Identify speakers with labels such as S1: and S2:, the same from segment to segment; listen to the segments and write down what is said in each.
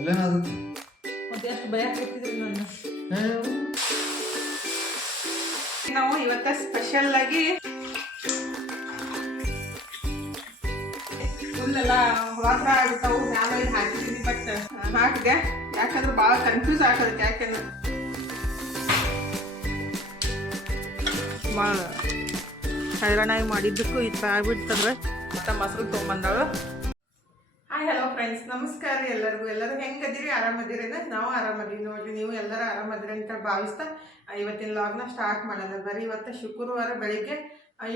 S1: ಎಲ್ಲೇನಾಗುತ್ತೆ
S2: ಮತ್ತೆ ಎಷ್ಟು ಭಯ ಕೊಡ್ತಿದ್ರಿ
S1: ನಾನು.
S2: ನಾವು ಇವತ್ತ ಸ್ಪೆಷಲ್ ಆಗಿ ಫುಲ್ಲೆಲ್ಲ ವಾಸ ಆಗ್ತಾವು ಮ್ಯಾಲ ಇದು ಹಾಕಿದ್ದೀನಿ ಬಟ್ ಹಾಕಿದೆ. ಯಾಕಂದ್ರೆ ಭಾಳ ಕನ್ಫ್ಯೂಸ್ ಆಗೋದಕ್ಕೆ ಯಾಕಂದ್ರೆ ಭಾಳ ಹೈರಾಣಾಗಿ ಮಾಡಿದ್ದಕ್ಕೂ ಈ ಥರ ಆಗ್ಬಿಡ್ತಂದ್ರೆ. ಮತ್ತು ಮೊಸರು ತೊಗೊಂಬಂದಳು. ಫ್ರೆಂಡ್ಸ್ ನಮಸ್ಕಾರ ಎಲ್ಲರಿಗೂ. ಎಲ್ಲರೂ ಹೆಂಗದಿರಿ ಆರಾಮದಿರಿ ನಾವು ಆರಾಮದೀವಿ ನೋಡ್ರಿ. ನೀವು ಎಲ್ಲರೂ ಆರಾಮದಿರಿ ಅಂತ ಭಾವಿಸ್ತಾ ಇವತ್ತಿನ ಲಾಗ್ನ ಸ್ಟಾರ್ಟ್ ಮಾಡೋಣ. ಬರೀ ಇವತ್ತು ಶುಕ್ರವಾರ ಬೆಳಿಗ್ಗೆ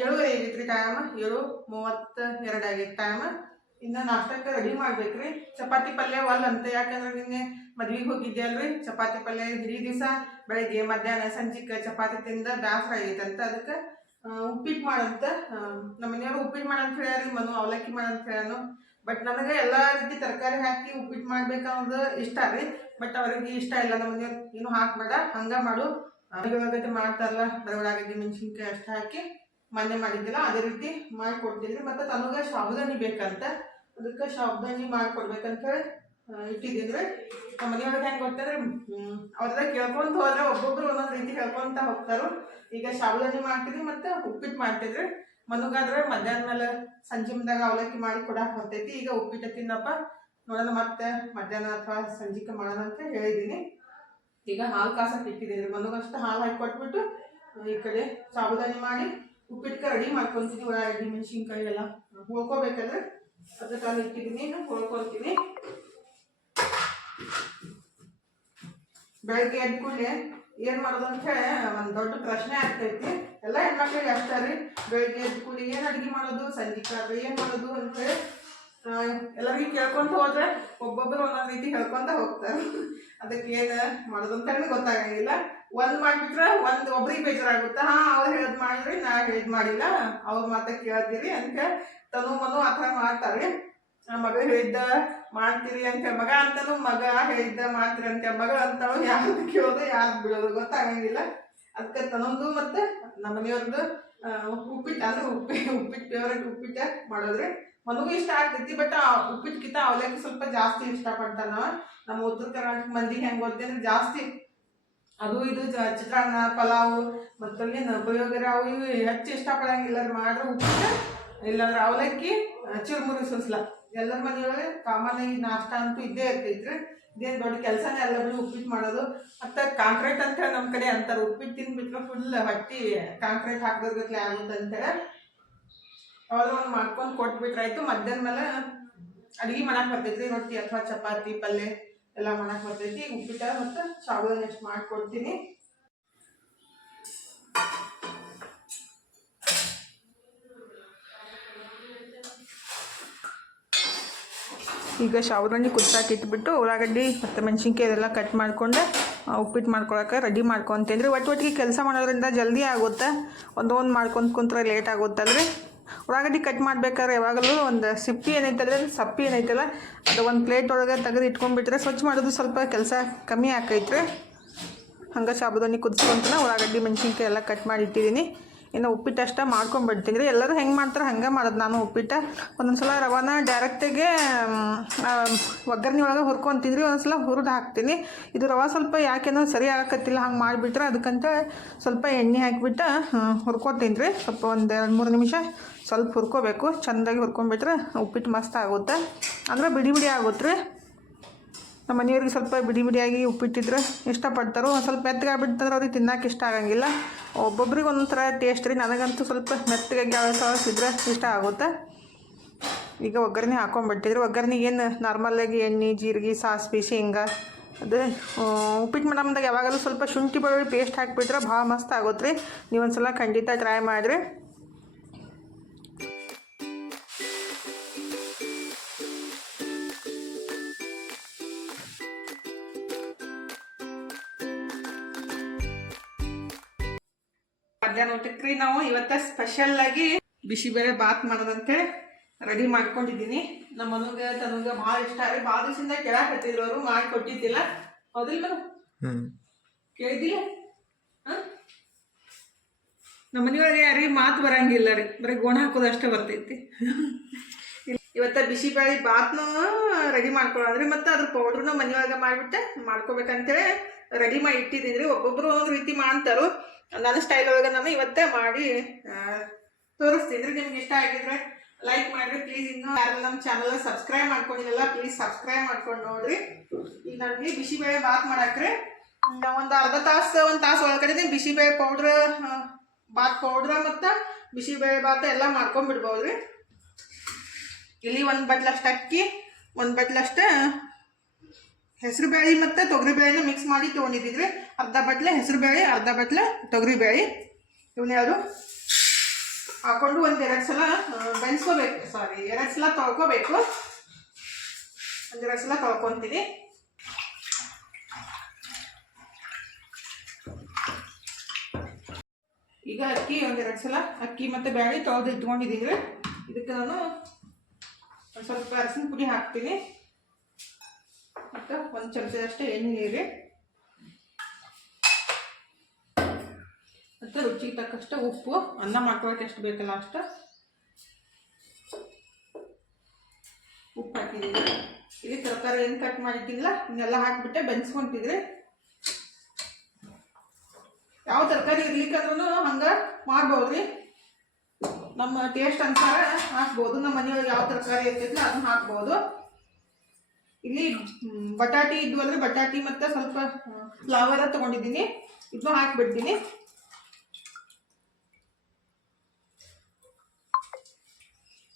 S2: ಏಳುವರೆ ಆಗೈತ್ರಿ ಟೈಮ್ ಏಳು ಮೂವತ್ತ ಎರಡು ಆಗೈತೆ ಟೈಮ್ ಇನ್ನು ನಾಷ್ಟಕ್ಕೆ ರೆಡಿ ಮಾಡ್ಬೇಕ್ರಿ. ಚಪಾತಿ ಪಲ್ಯ ಒಲ್ ಅಂತ. ಯಾಕಂದ್ರೆ ನಿನ್ನೆ ಮದ್ವಿಗೆ ಹೋಗಿದ್ದೆ ಅಲ್ರಿ ಚಪಾತಿ ಪಲ್ಯ ಇಡೀ ದಿವಸ, ಬೆಳಿಗ್ಗೆ ಮಧ್ಯಾಹ್ನ ಸಂಜೆಗೆ ಚಪಾತಿ ತಿಂದ ಬೇಸರ ಆಗೈತಂತ ಅದಕ್ಕೆ ಉಪ್ಪಿಟ್ಟು ಮಾಡಂತ ನಮ್ಮ ಮನೆಯವರು ಉಪ್ಪಿಟ್ಟು ಮಾಡಂತ ಹೇಳ್ಯಾರಿ, ಮನು ಅವಲಕ್ಕಿ ಮಾಡಂತ ಹೇಳ್ಯಾನು. ಬಟ್ ನನಗೆ ಎಲ್ಲ ರೀತಿ ತರಕಾರಿ ಹಾಕಿ ಉಪ್ಪಿಟ್ಟು ಮಾಡ್ಬೇಕನ್ನೋದು ಇಷ್ಟ ರೀ. ಬಟ್ ಅವ್ರಿಗೆ ಇಷ್ಟ ಇಲ್ಲ ನಮಗೆ ಏನು ಹಾಕ್ಬೇಡ, ಹಂಗೆ ಮಾಡು. ಉಳ್ಳಾಗಡ್ಡಿ ಮಾಡ್ತಾರಲ್ಲ ಬರೀ ಉಳ್ಳಾಗಡ್ಡಿ ಮೆಣಸಿನ್ಕಾಯಿ ಅಷ್ಟು ಹಾಕಿ ಮನೆ ಮಾಡಿದ್ದಿಲ್ಲ, ಅದೇ ರೀತಿ ಮಾಡಿಕೊಡ್ತೀನಿ. ಮತ್ತೆ ತನಗೆ ಸಾಬುದಾನಿ ಬೇಕಂತ, ಅದಕ್ಕೆ ಸಾಬುದಾನಿ ಮಾಡಿಕೊಡ್ಬೇಕಂತ ಹೇಳಿ ಇಟ್ಟಿದ್ದೀನಿ ಮನೆಯೊಳಗೆ ಹೆಂಗೆ ಗೊತ್ತಂದ್ರೆ ಅವ್ರೆಲ್ಲ ಕೇಳ್ಕೊಂತ ಹೋದ್ರೆ ಒಬ್ಬೊಬ್ರು ಒಂದೊಂದು ರೀತಿ ಹೇಳ್ಕೊಂತ ಹೋಗ್ತಾರು. ಈಗ ಸಾಬುದಾನಿ ಮಾಡ್ತೀನಿ ಮತ್ತೆ ಉಪ್ಪಿಟ್ಟು ಮಾಡ್ತಿದ್ರಿ ಮನುಗಾದ್ರೆ ಮಧ್ಯಾಹ್ನ ಮೇಲೆ ಸಂಜೆ ಮುಂದಾಗ ಅವಲಕ್ಕಿ ಮಾಡಿ ಕೊಡಕ್ಕೆ ಹೊತ್ತೈತಿ ಈಗ ಉಪ್ಪಿಟ್ಟು ತಿನ್ನಪ್ಪ. ನೋಡೋಣ ಮತ್ತೆ ಮಧ್ಯಾಹ್ನ ಅಥವಾ ಸಂಜಿಕೆ ಮಾಡೋಣ ಅಂತ ಹೇಳಿದ್ದೀನಿ ಈಗ ಹಾಲು ಕಾಸಕ್ಕೆ ಇಟ್ಟಿದ್ದೀನಿ ಮನುಗಷ್ಟು ಹಾಲು ಹಾಕಿ ಕೊಟ್ಬಿಟ್ಟು ಈ ಕಡೆ ಸಾಬುದಾನಿ ಮಾಡಿ ಉಪ್ಪಿಟ್ಟಿಗೆ ರೆಡಿ ಮಾಡ್ಕೊತೀನಿ ಉಳ್ಳಾಗಡ್ಡಿ ಮೆಣಸಿನ್ಕಾಯಿ ಎಲ್ಲ ಹೋಳ್ಕೋಬೇಕಂದ್ರೆ ಅದಕ್ಕೆ ಕಾಲ ಇಟ್ಟಿದ್ದೀನಿ. ಹೋಳ್ಕೊಳ್ತೀನಿ ಬೆಳಗ್ಗೆ ಎದ್ದ ಕೂಡಲೇ ಏನು ಮಾಡೋದು ಅಂತ ಹೇಳಿ ಒಂದು ದೊಡ್ಡ ಪ್ರಶ್ನೆ ಆಗ್ತೈತಿ. ಎಲ್ಲ ಹೆಣ್ಮಕ್ಳಿಗೆ ಅಷ್ಟೇ ರೀ. ಬೆಳಗ್ಗೆ ಎದ್ದ ಕೂಡಿ ಏನು ಅಡುಗೆ ಮಾಡೋದು ಸಂಜಿಕಾದ್ರೆ ಏನು ಮಾಡೋದು ಅಂತೇಳಿ ಎಲ್ಲರಿಗೂ ಕೇಳ್ಕೊಂತ ಹೋದ್ರೆ ಒಬ್ಬೊಬ್ಬರು ಒಂದೊಂದು ರೀತಿ ಹೇಳ್ಕೊಂತ ಹೋಗ್ತಾರೆ. ಅದಕ್ಕೆ ಏನು ಮಾಡೋದು ಅಂತಲೇ ಗೊತ್ತಾಗಂಗಿಲ್ಲ. ಒಂದು ಮಾಡಿಬಿಟ್ರೆ ಒಂದು ಒಬ್ರಿಗೆ ಬೇಜಾರಾಗುತ್ತೆ. ಹಾಂ, ಅವ್ರು ಹೇಳದ್ ಮಾಡಿದ್ರಿ, ನಾ ಹೇಳಿದ್ ಮಾಡಿಲ್ಲ, ಅವ್ರ ಮಾತ ಕೇಳ್ತೀರಿ ಅಂತ ತನು ಮನು ಆ ಥರ ಮಾಡ್ತಾರೆ ಮಗ ಹೇಳಿದ್ದ ಮಾಡ್ತೀರಿ ಅಂತ ಮಗ ಅಂತಲೂ ಮಗ ಹೇಳಿದ್ದ ಮಾಡ್ತೀರಿ ಅಂತ ಮಗ ಅಂತ ಯಾರು ಕೇಳೋದು ಯಾರು ಬಿಡೋದು ಗೊತ್ತಾಗಂಗಿಲ್ಲ. ಅದಕ್ಕೆ ತನೊಂದು ಮತ್ತೆ ನಮ್ಮ ಮನೆಯವ್ರದ್ದು ಉಪ್ಪಿಟ್ಟು, ಅಂದ್ರೆ ಉಪ್ಪಿ, ಉಪ್ಪಿಟ್ಟು ಫೇವ್ರೇಟ್ ಉಪ್ಪಿಟ್ಟೆ ಮಾಡೋದ್ರಿ ಮನಗೂ ಇಷ್ಟ ಆಗ್ತೈತಿ ಬಟ್ ಉಪ್ಪಿಟ್ಟಕ್ಕಿಂತ ಅವಲಕ್ಕಿ ಸ್ವಲ್ಪ ಜಾಸ್ತಿ ಇಷ್ಟಪಡ್ತಾನ ನಮ್ಮ ಉತ್ತರ ಕರ್ನಾಟಕ ಮಂದಿ ಹೆಂಗೆ ಗೊತ್ತಂದ್ರೆ ಜಾಸ್ತಿ ಅದು ಇದು ಚಿತ್ರಾನ್ನ, ಪಲಾವು ಮತ್ತು ಏನು ಪುಳಿಯೋಗರೆ ಅವು ಇವು ಹೆಚ್ಚು ಇಷ್ಟಪಡಂಗಿಲ್ಲ ಮಾಡ್ರೆ ಉಪ್ಪಿಟ್ಟು, ಇಲ್ಲಾಂದ್ರೆ ಅವಲಕ್ಕಿ ಚುರುಮುರಿ ಸುಸ್ಲ. ಎಲ್ಲರ ಮನೆಯೊಳಗೆ ಕಾಮನ್ ಆಗಿ ನಾಷ್ಟ ಅಂತೂ ಇದ್ದೇ ಇರ್ತೈತ್ರಿ. ಇದೇನು ದೊಡ್ಡ ಕೆಲಸನೇ ಅಲ್ಲ ಬಿಡು, ಉಪ್ಪಿಟ್ಟು ಮಾಡೋದು. ಮತ್ತು ಕಾಂಕ್ರೀಟ್ ಅಂತ ನಮ್ಮ ಕಡೆ ಅಂತಾರೆ. ಉಪ್ಪಿಟ್ಟು ತಿಂದ್ಬಿಟ್ರೆ ಫುಲ್ ಹಟ್ಟಿ ಕಾಂಕ್ರೀಟ್ ಹಾಕೋದ್ಗತ್ಲೆ ಆಗುತ್ತೆ ಅಂತೇಳಿ ಅವಾಗ ಒಂದು ಮಾಡ್ಕೊಂಡು ಕೊಟ್ಬಿಟ್ರಾಯ್ತು ಮಧ್ಯಾಹ್ನ ಮೇಲೆ ಅಡುಗೆ ಮಾಡಕ್ಕೆ ಬರ್ತೈತಿ ರೊಟ್ಟಿ ಅಥವಾ ಚಪಾತಿ ಪಲ್ಯ ಎಲ್ಲ ಮಾಡಕ್ಕೆ ಬರ್ತೈತಿ. ಉಪ್ಪಿಟ್ಟ ಮತ್ತು ಸಾಬುದಾನಿ ನೆಕ್ಸ್ಟ್ ಮಾಡಿಕೊಡ್ತೀನಿ. ಈಗ ಸಾಬುದಾನಿ ಕುದಿಸಾಕಿ ಇಟ್ಬಿಟ್ಟು ಉಳ್ಳಾಗಡ್ಡಿ ಮತ್ತು ಮೆಣಸಿನ್ಕಾಯಿ ಇದೆಲ್ಲ ಕಟ್ ಮಾಡ್ಕೊಂಡು. ಉಪ್ಪಿಟ್ಟು ಮಾಡ್ಕೊಳಕ್ಕೆ ರೆಡಿ ಮಾಡ್ಕೊತೀನಿ ಒಟ್ಟು ಒಟ್ಟಿಗೆ ಕೆಲಸ ಮಾಡೋದ್ರಿಂದ ಜಲ್ದಿ ಆಗುತ್ತೆ. ಒಂದೊಂದು ಮಾಡ್ಕೊಂತ ಕುಂತ್ರೆ ಲೇಟ್ ಆಗುತ್ತಲ್ರಿ. ಉಳ್ಳಾಗಡ್ಡಿ ಕಟ್ ಮಾಡ್ಬೇಕಾದ್ರೆ ಯಾವಾಗಲೂ ಒಂದು ಸಿಪ್ಪಿ ಏನೈತಲ್ಲ ಸಪ್ಪಿ ಏನೈತಲ್ಲ, ಅದು ಒಂದು ಪ್ಲೇಟ್ ಒಳಗೆ ತೆಗೆದು ಇಟ್ಕೊಂಡ್ಬಿಟ್ರೆ ಸ್ವಚ್ಛ ಮಾಡೋದು ಸ್ವಲ್ಪ ಕೆಲಸ ಕಮ್ಮಿ ಆಕೈತ್ರಿ. ಹಂಗೆ ಸಾಬುದಾನಿ ಕುದಿಸ್ಕೊಂತನ ಉಳ್ಳಾಗಡ್ಡಿ, ಮೆಣಸಿನ್ಕಾಯಿ ಎಲ್ಲ ಕಟ್ ಮಾಡಿ ಇಟ್ಟಿದ್ದೀನಿ. ಇನ್ನು ಉಪ್ಪಿಟ್ಟು ಅಷ್ಟೇ ಮಾಡ್ಕೊಂಬಿಡ್ತೀನಿ ರೀ ಎಲ್ಲರೂ ಹೆಂಗೆ ಮಾಡ್ತಾರೆ ಹಂಗೆ ಮಾಡೋದು. ನಾನು ಉಪ್ಪಿಟ್ಟು ಒಂದೊಂದು ಸಲ ರವಾನ ಡೈರೆಕ್ಟಿಗೆ ಒಗ್ಗರಣೆ ಒಳಗೆ ಹುರ್ಕೊತೀನಿ ರೀ ಒಂದೊಂದು ಸಲ ಹುರಿದು ಹಾಕ್ತೀನಿ. ಇದು ರವೆ ಸ್ವಲ್ಪ ಯಾಕೇನೋ ಸರಿ ಆಗಕತ್ತಿಲ್ಲ, ಹಂಗೆ ಮಾಡಿಬಿಟ್ರೆ ಅದಕ್ಕಂತ ಸ್ವಲ್ಪ ಎಣ್ಣೆ ಹಾಕಿಬಿಟ್ಟು ಹುರ್ಕೊತೀನಿ ರೀ ಸ್ವಲ್ಪ ಒಂದು ಎರಡು ಮೂರು ನಿಮಿಷ ಸ್ವಲ್ಪ ಹುರ್ಕೋಬೇಕು. ಚೆಂದಾಗಿ ಹುರ್ಕೊಂಡ್ಬಿಟ್ರೆ ಉಪ್ಪಿಟ್ಟು ಮಸ್ತ್ ಆಗುತ್ತೆ. ಅಂದರೆ ಬಿಡಿ ಬಿಡಿ ಆಗುತ್ತೆ ರೀ ನಮ್ಮ ಮನೆಯವ್ರಿಗೆ ಸ್ವಲ್ಪ ಬಿಡಿ ಬಿಡಿಯಾಗಿ ಉಪ್ಪಿಟ್ಟಿದ್ರೆ ಇಷ್ಟಪಡ್ತಾರೋ, ಒಂದು ಸ್ವಲ್ಪ ಮೆತ್ತಗಾಗ್ಬಿಡ್ತಂದ್ರೆ ಅವ್ರಿಗೆ ತಿನ್ನಕ್ಕೆ ಇಷ್ಟ ಆಗಂಗಿಲ್ಲ. ಒಬ್ಬೊಬ್ರಿಗೆ ಒಂಥರ ಟೇಸ್ಟ್ ರೀ, ನನಗಂತೂ ಸ್ವಲ್ಪ ಮೆತ್ತಗಾಗಿ ಯಾವ ಇದ್ರೆ ಇಷ್ಟ ಆಗುತ್ತೆ. ಈಗ ಒಗ್ಗರಣೆ ಹಾಕೊಂಡ್ಬಿಟ್ಟಿದ್ರು. ಒಗ್ಗರಣೆಗೆ ಏನು ನಾರ್ಮಲಾಗಿ ಎಣ್ಣೆ, ಜೀರಿಗೆ, ಸಾಸಿವೆ, ಶೇಂಗಾ, ಅದು ಉಪ್ಪಿಟ್ಟು ಮಾಡಮ್ದಾಗ ಯಾವಾಗಲೂ ಸ್ವಲ್ಪ ಶುಂಠಿ ಬೆಳ್ಳುಳ್ಳಿ ಪೇಸ್ಟ್ ಹಾಕಿಬಿಟ್ರೆ ಭಾಳ ಮಸ್ತ್ ಆಗುತ್ತೆ ರೀ. ನೀವೊಂದು ಸಲ ಖಂಡಿತ ಟ್ರೈ ಮಾಡಿರಿ. ಮಧ್ಯಾಹ್ನ ಊಟಕ್ಕೆ ರೀ ನಾವು. ಇವತ್ತ ಸ್ಪೆಷಲ್ ಆಗಿ ಬಿಸಿಬೇಳೆ ಬಾತ್ ಮಾಡದಂತೆ ರೆಡಿ ಮಾಡ್ಕೊಂಡಿದ್ದೀನಿ. ನಮ್ಮ ಮನುಗೆ ತನಗೆ ಬಹಳ ಇಷ್ಟ ರೀ. ಭಾಳ ದಿವಸದಿಂದ ಕೆಳಕ್ ಹತ್ತಿದ್ರು ಅವರು ಮಾಡಿ ಕೊಟ್ಟಿದ್ದಿಲ್ಲ. ಹೌದಿಲ್ಲ ಹಾಂ? ನಮ್ಮ ಮನೆಯೊಳಗೆ ಯಾರಿಗೆ ಮಾತು ಬರಂಗಿಲ್ಲ ರೀ. ಬರೀ ಗೋಣ ಹಾಕೋದಷ್ಟೇ ಬರ್ತೈತಿ. ಇವತ್ತ ಬಿಸಿಬೇಳೆ ಬಾತ್ನು ರೆಡಿ ಮಾಡ್ಕೊಳ್ಳೋದ್ರಿ ಮತ್ತು ಅದ್ರ ಪೌಡ್ರನ್ನ ಮನೆಯೊಳಗೆ ಮಾಡಿಬಿಟ್ಟೆ. ಮಾಡ್ಕೋಬೇಕಂತೇಳಿ ರೆಡಿ ಮಾಡಿ ಇಟ್ಟಿದ್ದೀನಿ ಒಬ್ಬೊಬ್ರು ಒಂದೊಂದು ರೀತಿ ಮಾಡ್ತಾರೋ. ನನ್ನ ಸ್ಟೈಲ್ ಒಳಗೆ ನಾನು ಇವತ್ತೇ ಮಾಡಿ ತೋರಿಸ್ತೀನಿ. ರೀ ನಿಮ್ಗೆ ಇಷ್ಟ ಆಗಿದ್ರೆ ಲೈಕ್ ಮಾಡಿರಿ. ಪ್ಲೀಸ್ ಇನ್ನು ಯಾರು ನಮ್ಮ ಚಾನಲ್ ಸಬ್ಸ್ಕ್ರೈಬ್ ಮಾಡ್ಕೊಂಡಿಲ್ಲ ಪ್ಲೀಸ್ ಸಬ್ಸ್ಕ್ರೈಬ್ ಮಾಡ್ಕೊಂಡು ನೋಡ್ರಿ. ಈಗ ನನಗೆ ಬಿಸಿಬೇಳೆ ಬಾತ್ ಮಾಡಾಕ್ರಿ. ಒಂದು ಅರ್ಧ ತಾಸು, ಒಂದು ತಾಸು ಒಳಗಡೆ ಬಿಸಿಬೇಳೆ ಪೌಡ್ರ್ ಬಾತ್ ಪೌಡ್ರ ಮತ್ತು ಬಿಸಿಬೇಳೆ ಬಾತ್ ಎಲ್ಲ ಮಾಡ್ಕೊಂಡ್ಬಿಡ್ಬೋದ್ರಿ. ಇಲ್ಲಿ ಒಂದು ಬಟ್ಲಷ್ಟು ಅಕ್ಕಿ, ಒಂದು ಬಟ್ಲಷ್ಟು ಹೆಸರು ಬೇಳೆ ಮತ್ತು ತೊಗರಿ ಬೇಳೆನ ಮಿಕ್ಸ್ ಮಾಡಿ ತೊಗೊಂಡಿದ್ದಿದ್ರೆ ಅರ್ಧ ಬಟ್ಲೆ ಹೆಸರು ಬೇಳೆ ಅರ್ಧ ಬಟ್ಲೆ ತೊಗರಿ ಬೇಳೆ ಇವನ್ನೆರಡು ಹಾಕೊಂಡು ಒಂದು ಎರಡು ಸಲ ಬೆನ್ಸ್ಕೋಬೇಕು. ಸಾರಿ ಎರಡು ಸಲ ತೊಳ್ಕೊಬೇಕು. ಒಂದೆರಡು ಸಲ ತೊಳ್ಕೊತೀನಿ ಈಗ ಅಕ್ಕಿ ಒಂದೆರಡು ಸಲ ಅಕ್ಕಿ ಮತ್ತು ಬೇಳೆ ತೊಳೆದು ಇಟ್ಕೊಂಡಿದ್ದೀನಿ ಇದಕ್ಕೆ ನಾನು ಒಂದು ಸ್ವಲ್ಪ ಅರಸಿನ ಪುಡಿ ಹಾಕ್ತೀನಿ. ಮತ್ತು ಒಂದು ಚಮಚದಷ್ಟು ಎಣ್ಣೆ ನೀರು. ಮತ್ತು ರುಚಿಗೆ ತಕ್ಕಷ್ಟು ಉಪ್ಪು. ಅನ್ನ ಮಾಡ್ಕೊಳಕ್ಕೆ ಎಷ್ಟು ಬೇಕಲ್ಲ ಅಷ್ಟು. ಉಪ್ಪು ಹಾಕಿದ್ದೀನಿ. ಇಲ್ಲಿ ತರಕಾರಿ ಏನು ಕಟ್ ಮಾಡಿದ್ದಿಲ್ಲ ಇನ್ನೆಲ್ಲ ಹಾಕಿಬಿಟ್ಟೆ, ಬೆನ್ಸ್ಕೊಂತಿದ್ರಿ. ಯಾವ ತರಕಾರಿ ಇರ್ಲಿಕ್ಕಂದ್ರೂ ಹಂಗೆ ಮಾಡ್ಬೋದ್ರಿ. ನಮ್ಮ ಟೇಸ್ಟ್ ಅನುಸಾರ ಹಾಕ್ಬೋದು. ನಮ್ಮ ಮನೆಯೊಳಗೆ ಯಾವ ತರಕಾರಿ ಇರ್ತೈತಿ ಅದನ್ನ ಹಾಕ್ಬೋದು. ಇಲ್ಲಿ ಬಟಾಟಿ ಇದ್ವು ಅಂದರೆ ಬಟಾಟಿ ಮತ್ತು ಸ್ವಲ್ಪ ಫ್ಲವರ ತೊಗೊಂಡಿದ್ದೀನಿ. ಇದನ್ನು ಹಾಕಿಬಿಡ್ತೀನಿ.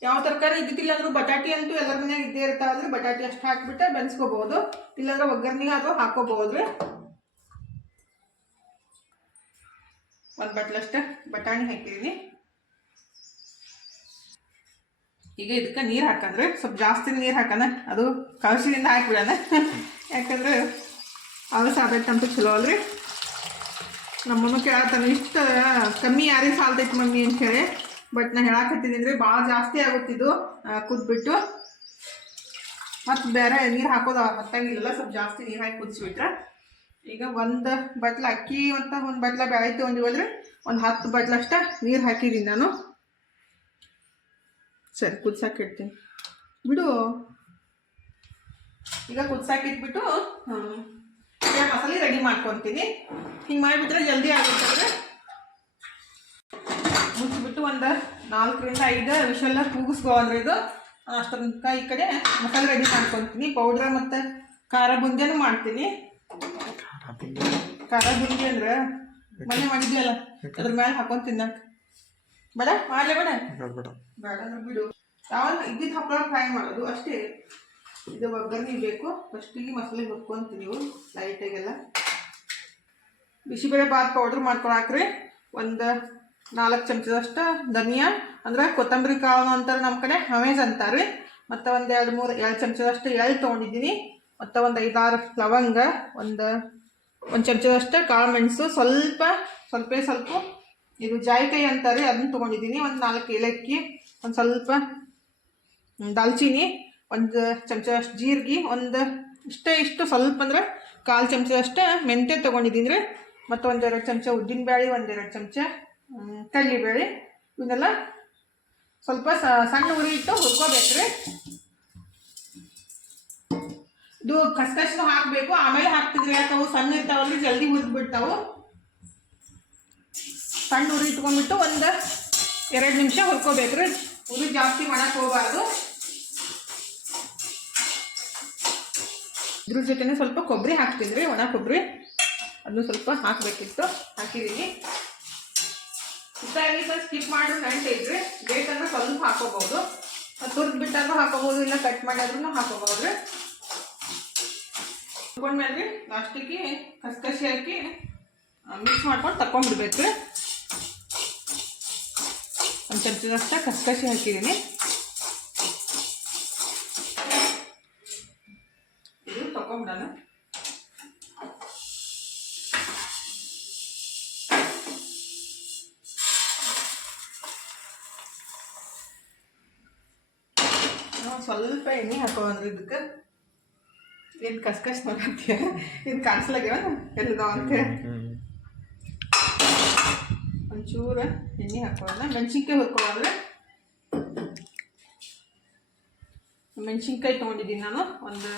S2: ಯಾವ ತರಕಾರಿ ಇದ್ದಿದ್ದಿಲ್ಲ ಅಂದ್ರೂ ಬಟಾಟಿ ಅಂತೂ ಎಲ್ಲರ ಮನೆಯಾಗ ಇದ್ದೇ ಇರ್ತಾವಲ್ರಿ ಬಟಾಟಿ ಅಷ್ಟು ಹಾಕಿಬಿಟ್ಟು ಬೆನ್ಸ್ಕೋಬಹುದು. ಇಲ್ಲಾಂದ್ರೆ ಒಗ್ಗರಣೆಗೆ ಅದು ಹಾಕೋಬಹುದ್ರಿ ಒಂದು ಬಟ್ಲಷ್ಟು, ಬಟಾಣಿ ಹಾಕಿದ್ದೀನಿ ಈಗ ಇದಕ್ಕೆ ನೀರು ಹಾಕಂದ್ರೆ ಸ್ವಲ್ಪ ಜಾಸ್ತಿ ನೀರು ಹಾಕಣ ಅದು ಕಲಸಿನಿಂದ ಹಾಕ್ಬಿಡೋಣ. ಯಾಕಂದ್ರೆ ಅವ್ರು ಸಾಬೇಕಂತ ಚಲೋ ಅಲ್ರಿ. ನಮ್ಮನ್ನು ಕೇಳತ್ತಾನೆ, ಇಷ್ಟು ಕಮ್ಮಿ ಯಾರಿಗೆ ಸಾಲ್ತೈತಿ ಮಮ್ಮಿ ಅಂತ ಹೇಳಿ. ಬಟ್ ನಾ ಹೇಳಾಕತ್ತೀನಿ ರೀ ಭಾಳ ಜಾಸ್ತಿ ಆಗುತ್ತಿದ್ದು ಕುದ್ಬಿಟ್ಟು. ಮತ್ತು ಬೇರೆ ನೀರು ಹಾಕೋದು ಹತ್ತಂಗಿಲ್ಲ ಸ್ವಲ್ಪ ಜಾಸ್ತಿ ನೀರು ಹಾಕಿ ಕುದಿಸ್ಬಿಟ್ರೆ. ಈಗ ಒಂದು ಬಟ್ಲ ಅಕ್ಕಿ ಅಂತ ಒಂದು ಬಟ್ಲ ಬ್ಯಾಳೆ ತೊಗೊಂಡಿವಲ್ರಿ ಒಂದು ಹತ್ತು ಬಟ್ಲಷ್ಟ ನೀರು ಹಾಕಿದ್ದೀನಿ ನಾನು. ಸರಿ ಕುದ್ಸಕ್ಕೆ ಇಡ್ತೀನಿ ಬಿಡು. ಈಗ ಕುದ್ಸಾಕಿಟ್ಬಿಟ್ಟು ಮಸಾಲೆ ರೆಡಿ ಮಾಡ್ಕೊತೀನಿ. ಹಿಂಗೆ ಮಾಡಿಬಿಟ್ರೆ ಜಲ್ದಿ ಆಗುತ್ತೆ ಮುಚ್ಚಿಬಿಟ್ಟು ಒಂದು ನಾಲ್ಕರಿಂದ ಐದು ವಿಷಲ್ಲ ಕೂಗಿಸ್ಕೋ ಅಂದ್ರೆ ಇದು. ಅಷ್ಟೊಂದು ಈ ಕಡೆ ಮಸಾಲೆ ರೆಡಿ ಮಾಡ್ಕೊತೀನಿ. ಪೌಡ್ರ್ ಮತ್ತು ಖಾರ ಬುಂದಿನೂ ಮಾಡ್ತೀನಿ. ಖಾರ ಬುಂದಿ. ಅಂದ್ರೆ ಮನೆ ಮಾಡಿದ್ಯಲ್ಲ ಅದ್ರ ಮೇಲೆ ಹಾಕೊಂಡು ತಿನ್ನಕ್ಕೆ ಬೇಡ ಮಾಡಲೇ ಬೇಡ. ಬೇಡ ಬೇಡ. ಬಿಡು ಯಾವ ಇದ್ದಿದ್ದು ಹಪ್ಪಳ ಫ್ರೈ ಮಾಡೋದು ಅಷ್ಟೇ. ಇದು ಒಗ್ಗರಣೆ ಬೇಕು. ಫಸ್ಟಿಗೆ ಮಸಾಲೆ ಹುರ್ಕೊಂತೀನಿ ನೀವು ಲೈಟಾಗೆಲ್ಲ ಬಿಸಿಬೇಳೆ ಬಾತ್ ಪೌಡ್ರ್ ಮಾಡ್ಕೊಳಕ್ರಿ ಒಂದು ನಾಲ್ಕು ಚಮಚದಷ್ಟು ಧನಿಯಾ ಅಂದ್ರೆ ಕೊತ್ತಂಬರಿ ಕಾಳು ಅಂತಾರೆ ನಮ್ಮ ಕಡೆ ಹಮೇಜ್ ಅಂತಾರೆ ಮತ್ತು ಒಂದು ಎರಡು ಮೂರು ಎರಡು ಚಮಚದಷ್ಟು ಎಳ್ಳು ತೊಗೊಂಡಿದ್ದೀನಿ. ಮತ್ತು ಒಂದು ಐದಾರು ಲವಂಗ ಒಂದು ಒಂದು ಚಮಚದಷ್ಟು ಕಾಳು ಮೆಣಸು ಸ್ವಲ್ಪ ಸ್ವಲ್ಪ ಸ್ವಲ್ಪ ಇದು ಜಾಯಿಕಾಯಿ ಅಂತಾರೆ, ಅದನ್ನ ತೊಗೊಂಡಿದ್ದೀನಿ. ಒಂದು ನಾಲ್ಕು ಏಲಕ್ಕಿ, ಒಂದು ಸ್ವಲ್ಪ ದಾಲ್ಚಿನಿ, ಒಂದು ಚಮಚದಷ್ಟು ಜೀರಿಗೆ, ಒಂದು ಇಷ್ಟೇ ಇಷ್ಟು ಸ್ವಲ್ಪ ಅಂದ್ರೆ ಕಾಲು ಚಮಚದಷ್ಟು ಮೆಂತ್ಯ ತೊಗೊಂಡಿದ್ದೀನಿ ರೀ. ಮತ್ತು ಒಂದೆರಡು ಚಮಚ ಉದ್ದಿನಬೇಳೆ ಒಂದೆರಡು ಚಮಚ ಕಡ್ಲೆಬೇಳೆ ಇವನ್ನೆಲ್ಲ ಸ್ವಲ್ಪ ಸಣ್ಣ ಉರಿ ಇಟ್ಟು ಹುರ್ಕೋಬೇಕು ರೀ. ಇದು ಕಸ್ಕಸ್ನು ಹಾಕಬೇಕು. ಆಮೇಲೆ ಹಾಕ್ತಿದ್ರಿ ಯಾಕೆ ಸಣ್ಣ ಇರ್ತಾವಲ್ರಿ, ಜಲ್ದಿ ಹುರಿದು ಬಿಡ್ತಾವು. ಸಣ್ಣ ಉರಿ ಇಟ್ಕೊಂಡ್ಬಿಟ್ಟು ಒಂದು ಎರಡು ನಿಮಿಷ ಹುರ್ಕೋಬೇಕ್ರಿ ಉರಿ ಜಾಸ್ತಿ ಮಾಡಕ್ಕೆ ಹೋಗಬಾರ್ದು. ಇದ್ರ ಜೊತೆನೆ ಸ್ವಲ್ಪ ಕೊಬ್ಬರಿ ಹಾಕ್ತಿದ್ರಿ ಒಣ ಕೊಬ್ಬರಿ. ಅದನ್ನು ಸ್ವಲ್ಪ ಹಾಕಬೇಕಿತ್ತು ಹಾಕಿದ್ದೀನಿ ಇದಾಗಿ ಸ್ವಲ್ಪ ಸ್ಕಿಪ್ ಮಾಡಿ ನೆಂಟು ಬೇಕಂದ್ರೆ ಸ್ವಲ್ಪ ಹಾಕೋಬಹುದು. ತುರ್ದು ಬಿಟ್ಟಾದ್ರೂ ಹಾಕೋಬಹುದು, ಇಲ್ಲ ಕಟ್ ಮಾಡಿದ್ರೂ ಹಾಕೋಬಹುದು ರೀ. ಲಾಸ್ಟಿಗೆ ಕಸ್ಕಸಿ ಹಾಕಿ ಮಿಕ್ಸ್ ಮಾಡ್ಕೊಂಡು ತಕೊಂಡ್ಬಿಡ್ಬೇಕು ರೀ. ಒಂದು ಚಮಚದಷ್ಟು ಕಸ್ಕಸಿ ಹಾಕಿದ್ದೀನಿ ಇದು ತಗೊಂಬಿಡೋಣ ಸ್ವಲ್ಪ ಎಣ್ಣೆ ಹಾಕೋಂದ್ರೆ ಇದಕ್ಕೆ. ಏನು ಕಸ್ಕಸ್ ಮಾಡತ್ತೀಯ ಇದು ಕಾಣಿಸ್ಲಾಗ್ಯಾವ? ಎಲ್ಲದಾವ ಅಂತೇಳಿ ಒಂಚೂರು ಎಣ್ಣೆ ಹಾಕೋಣ ಮೆಣಸಿನ್ಕಾಯಿ ಹುರ್ಕೊಳ್ಳೋದ್ರೆ. ಮೆಣಸಿನ್ಕಾಯಿ ತೊಗೊಂಡಿದ್ದೀನಿ ನಾನು. ಒಂದು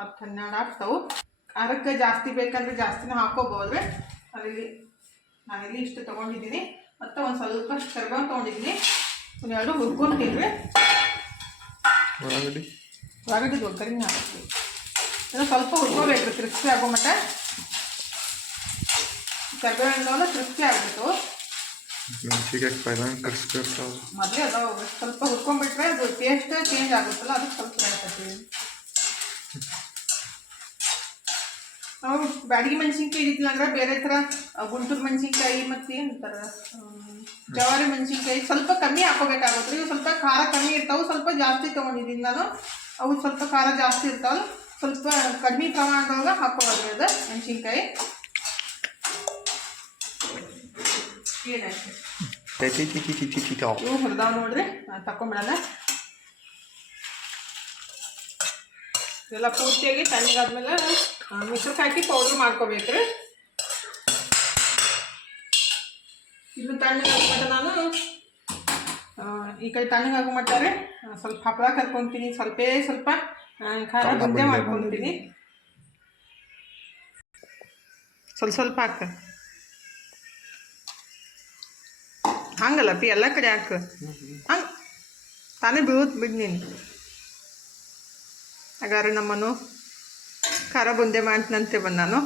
S2: ಹತ್ತು ಹನ್ನೆರಡು ಆಗ್ತಾವೆ. ಖಾರಕ್ಕೆ ಜಾಸ್ತಿ ಬೇಕಂದ್ರೆ ಜಾಸ್ತಿನೇ ಹಾಕೋಬೋದ್ರೆ ಅದರಲ್ಲಿ ನಾನಿಲ್ಲಿ ಇಷ್ಟು ತೊಗೊಂಡಿದ್ದೀನಿ. ಮತ್ತು ಒಂದು ಸ್ವಲ್ಪ ಕರ್ಬ ತೊಗೊಂಡಿದ್ದೀನಿ. ಎರಡು ಹುರ್ಕೊಂತೀನಿ. ರೀ
S1: ಉಳ್ಳಾಗಡ್ಡಿ
S2: ಹೊರಗಡೆ ಒಗ್ಗರಣೆ ಹಾಕ್ತೀವಿ ಇದು ಸ್ವಲ್ಪ ಹುರ್ಕೋಬೇಕು. ಕ್ರಿಸ್ಪಿ ಆಗೋ ಮಟ್ಟ. ಕರ್ಬೇವಿನ ಕ್ರಿಸ್ಪಿ ಆಗಬೇಕು
S1: ಮೆಣಸಿನ್ಕಾಯಿ ಪೈಲ ಕ್ರಿಸ್ಪಿ ಇರ್ತಾವೆ
S2: ಮೊದಲೇ ಅದಾವ ಸ್ವಲ್ಪ ಹುರ್ಕೊಂಡ್ಬಿಟ್ರೆ ಅದು ಟೇಸ್ಟ್ ಚೇಂಜ್ ಆಗುತ್ತಲ್ಲ, ಅದಕ್ಕೆ ಸ್ವಲ್ಪ ಹಾಕತ್ತೀವಿ ನಾವು ಬ್ಯಾಡಗಿ ಮೆಣಸಿನ್ಕಾಯಿ ಇದ್ದಿಲ್ಲ ಅಂದ್ರೆ ಬೇರೆ ಥರ ಗುಂಟೂರು ಮೆಣಸಿನ್ಕಾಯಿ ಮತ್ತು ಏನಂತಾರ ಜವಾರಿ ಮೆಣಸಿನ್ಕಾಯಿ ಸ್ವಲ್ಪ ಕಮ್ಮಿ ಹಾಕೋಬೇಕಾಗುತ್ತೆ ಇವು ಸ್ವಲ್ಪ ಖಾರ ಕಮ್ಮಿ ಇರ್ತಾವೆ, ಸ್ವಲ್ಪ ಜಾಸ್ತಿ ತೊಗೊಂಡಿದ್ದೀನಿ ನಾನು. ಅವು ಸ್ವಲ್ಪ ಖಾರ ಜಾಸ್ತಿ ಇರ್ತಾವಲ್ಲ, ಸ್ವಲ್ಪ ಕಡಿಮೆ ಪ್ರಮಾಣದೊಳಗೆ ಹಾಕೋಬೋದು ಅದು ಮೆಣಸಿನ್ಕಾಯಿ. ಇವು ಹುರಿದಾವ್ ನೋಡ್ರಿ. ತಕೊಂಬಿಡೋಣ ಎಲ್ಲ ಪೂರ್ತಿಯಾಗಿ ತಣ್ಣಗಾದ್ಮೇಲೆ ಮಿಶ್ರಕ್ಕೆ ಹಾಕಿ ಪೌಡ್ರ್ ಮಾಡ್ಕೋಬೇಕ್ರಿ. ಇನ್ನು ತಣ್ಣಗಾಗ್ಬಿಟ್ಟು ನಾನು ಈ ಕಡೆ ತಣ್ಣಗಾಗೋ ಮಾಡ್ತಾರೆ ಸ್ವಲ್ಪ ಹಪ್ಪಳ ಕರ್ಕೊತೀನಿ ಸ್ವಲ್ಪೇ ಸ್ವಲ್ಪ ಖಾರ ಬುಂದೆ ಮಾಡ್ಕೊತೀನಿ. ಸ್ವಲ್ಪ ಸ್ವಲ್ಪ ಹಾಕ ಹಂಗಲ್ಲ ಪಿ ಎಲ್ಲ ಕಡೆ ಹಾಕು. ಹಂಗೆ. ತಾನೇ ಬೀಳುತ್ತೆ ಬಿಡ್ ನೀನು ಹಾಗಾದ್ರೆ ನಮ್ಮನು ಖಾರ ಬುಂದೆ ಮಾಡ್ತಂತೆ ಬಂದ ನಾನು.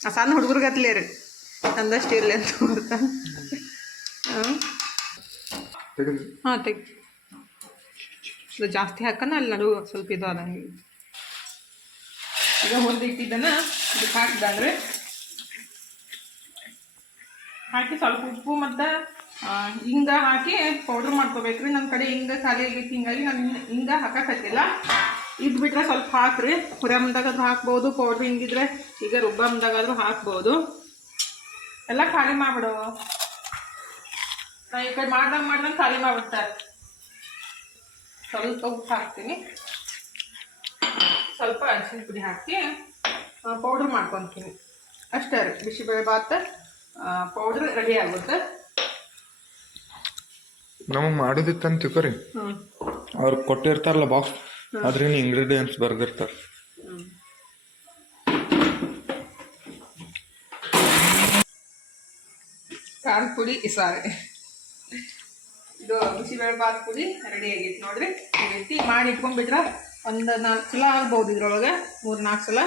S2: ಆ ಸಣ್ಣ ಹುಡುಗರ್ಗತ್ಲೇ ರೀ ನಂದಷ್ಟು ಇರಲಿ ಅಂತ ಬರ್ತಾ ಹಾಂ ಹಾಂ ತೆಗ್. ಇದು ಜಾಸ್ತಿ ಹಾಕೋಣ ಅಲ್ಲಿ ನಡು ಸ್ವಲ್ಪ ಇದು ಆದಂಗೆ. ಈಗ ಹೊಂದಿಟ್ಟಿದ್ದನ್ನ ಇದಕ್ಕೆ ಹಾಕಿದಂದ್ರೆ ಹಾಕಿ ಸ್ವಲ್ಪ ಉಪ್ಪು ಮತ್ತು ಹಿಂಗ ಹಾಕಿ ಪೌಡ್ರ್ ಮಾಡ್ಕೋಬೇಕ್ರಿ ನನ್ನ ಕಡೆ ಹಿಂಗೆ ಖಾಲಿ ಆಗೈತಿ ಹಿಂಗಾಗಿ ನಾನು ಹಿಂಗೆ ಹಾಕಕತ್ತಿಲ್ಲ. ಇದು ಬಿಟ್ರೆ ಸ್ವಲ್ಪ ಹಾಕ್ರಿ. ಹುರಿಯಮ್ದಾಗಾದ್ರೂ ಹಾಕ್ಬೋದು ಪೌಡ್ರ್ ಹಿಂಗಿದ್ರೆ ಈಗ ರುಬ್ಬಮ್ದಾಗಾದ್ರೂ ಹಾಕ್ಬೋದು. ಎಲ್ಲ ಖಾಲಿ ಮಾಡಿಬಿಡು. ನಾ ಈ ಕಡೆ ಮಾಡ್ದಂಗೆ ಮಾಡ್ದಂಗೆ ಖಾಲಿ ಮಾಡಿಬಿಡ್ತಾರೆ ಸ್ವಲ್ಪ ಉಪ್ಪು ಹಾಕ್ತೀನಿ. ಸ್ವಲ್ಪ ಅರಿಶಿನ ಪುಡಿ ಹಾಕಿ ಪೌಡ್ರ್ ಮಾಡ್ಕೊತೀನಿ. ಅಷ್ಟೇ ರೀ. ಬಿಸಿಬೇಳೆ ಭಾತ್ ಪೌಡ್ರ್ ರೆಡಿ ಆಗುತ್ತೆ.
S1: ನಮಗೆ ಮಾಡೋದಿತ್ತಂತ ತಿಳ್ಕೊರಿ. ಅವ್ರು ಕೊಟ್ಟಿರ್ತಾರಲ್ಲ ಬಾಕ್ಸ್ ಅದ್ರಿಂದ ಇಂಗ್ರೀಡಿಯೆಂಟ್ಸ್ ಬರ್ದಿರ್ತಾರೆ.
S2: ಖಾರದ ಪುಡಿ ಸಾರಿ ಇದು ಬಿಸಿಬೇಳೆಬಾತ್ ಪುಡಿ ರೆಡಿ ಆಗೈತೆ ನೋಡ್ರಿ. ಈ ರೀತಿ ಮಾಡಿ ಇಟ್ಕೊಂಡ್ಬಿಟ್ರೆ ಒಂದು ನಾಲ್ಕು ಸಲ ಆಗ್ಬೋದು ಇದ್ರೊಳಗೆ. ಮೂರು ನಾಲ್ಕು ಸಲ